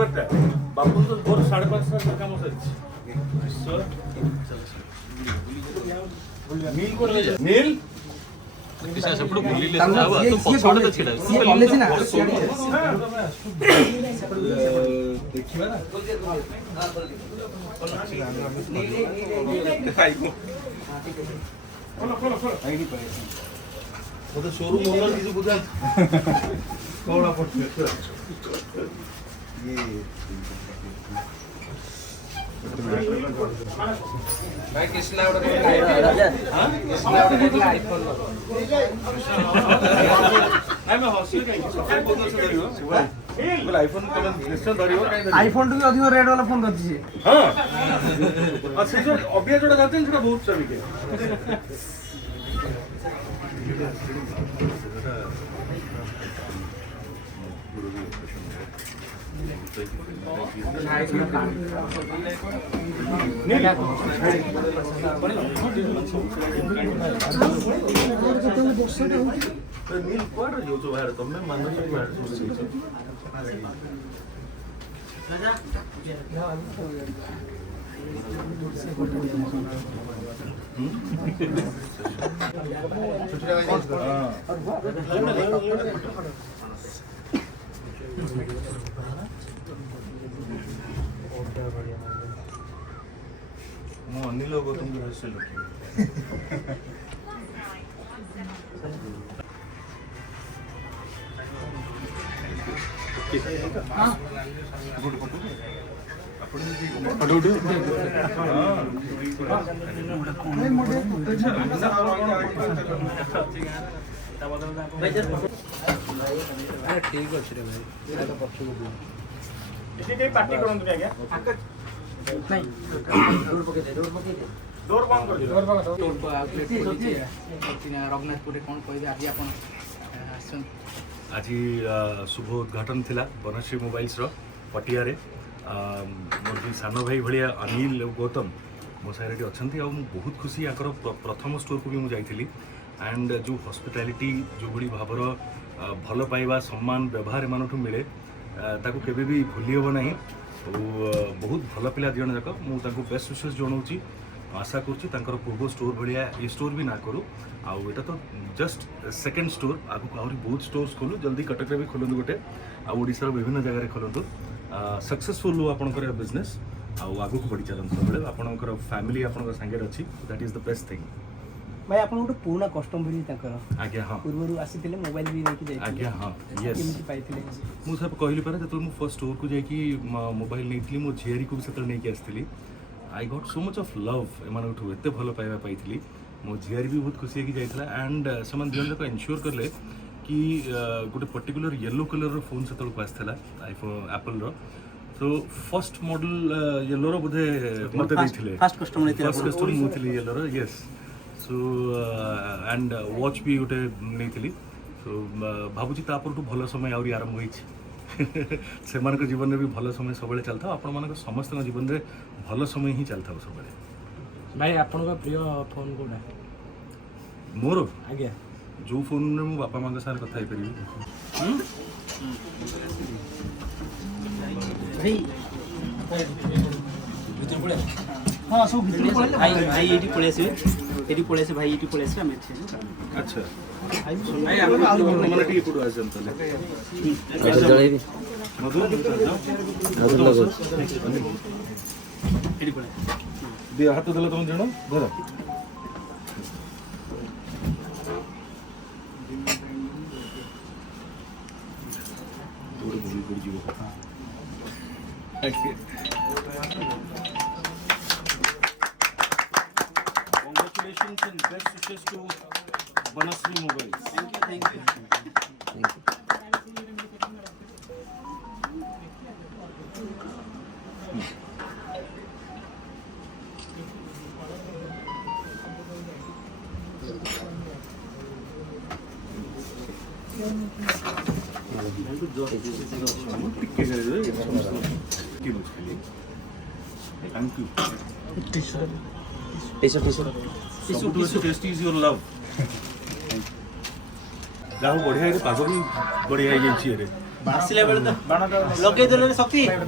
Hardware बाबू तो भोर 5:30 काम sir नील को ले जा नील दिशा सब बुली ले सब तो पछोड़ तो छिड़ा ये कॉलेज ना देखिबा ना आईडी पाए वो तो शोरूम ओनर किसी बुझा कोड़ा पड़ছে ये भाई कृष्णा उड़ा राजा हां कृष्णा उड़ा आईफोन नहीं मैं हॉस्टल कहीं सब बोतल से धरियो बोल आईफोन कलर निश्चय धरियो काई आईफोन टू भी अधिक रेड वाला फोन दछि हां अच्छा जो अबिया जोड़ा जाते हैं सेटा बहुत चली के नील क्वाड जो जो बाहर तुम में मान लो बाहर मो अनिल लोग तुम रहस्य लगे हां गुड फोटो अपन फोटो उठो हां नहीं मोटे भाई जस्ट अरे ठीक अछि रे भाई तो पक्ष को इसी के पार्टी करन तुम क्या नहीं डोर पके दे डोर बंद कर डोर पके डोर को आउटलेट होची रघुनाथपुर कोन कहबे आज अपन आसन आज शुभ उद्घाटन थिला बनश्री मोबाइल्स रो पटिया रे मोर जो सान भाई भाया अनिल गौतम मो साइड अच्छा बहुत खुशी आकर प्रथम स्टोर को भी मुझे जाइली एंड जो हॉस्पिटैलिटी जो भाई भावर भल पाइबा सम्मान व्यवहार एम मिले ताको केबे भी भूली हेब ना बहुत भल पिला दिजन जाक मुझे बेस्ट विशेष जनाऊँगी आशा कर पूर्व स्टोर भाया ये स्टोर भी ना करूँ आटा तो जस्ट सेकेंड स्टोर आगु आहरी बहुत स्टोर्स खोलू जल्दी कटक भी खोलु गोटे आशार विभिन्न जगह खोलु सक्सेसफुल हो आपंकर बिजनेस आगु को बढ़ी चलते सब आपंकर फैमिली आप सागर अच्छी that is the best thing भाई आप गोटे पुराना कस्टमर ही आज्ञा हाँ पूर्व आसी मोबाइल भी लेके आज्ञा हाँ यस मुझे कहली पारे जो मुझे फर्स्ट स्टोर को जाकि मोबाइल नहीं मो झीआरी को भी से नहीं आसती I got so much of love एम एत भल पाइबा पाई मो झीआरी भी बहुत खुशी होगी जाता एंड से जाक इनश्योर कले कि गोटे पर्टिकुलर येलो कलर फोन से आसाला आईफोन एप्पल तो फर्स्ट मॉडल येलो बोधे मत फर्स्ट कस्टमर मुझे yellow yes so and watch भी गोटे नहीं सो भावुची भल समय आहरी आरंभ हो जीवन में भी भल समय सब चलता आपण मान समस्त जीवन में भल समय ही चलता सब भाई आपन का प्रिय फोन कोडा मोर आज्ञा जो फोन में मो बापा मां साथ कथा करी भाई भीतर पड़े हां सब भीतर पड़े भाई भाई एटी पड़े से भाई एटी पड़े से हम अच्छा भाई आप मन टी फोटो आ जनता मधु लगो एटी पड़े दे हाथ देला तुम जणो धर दूर बुली बुली जीव Congratulations and best wishes to BANASHREE Mobile. Thank you. Thank you. Tissue. Tasty is your love. जाओ बढ़िया पाग भी बढ़िया ଆସିଲା ବେଳେ ତ ଲଗେଇ ଦେଲେ ଶକ୍ତି ଏବେ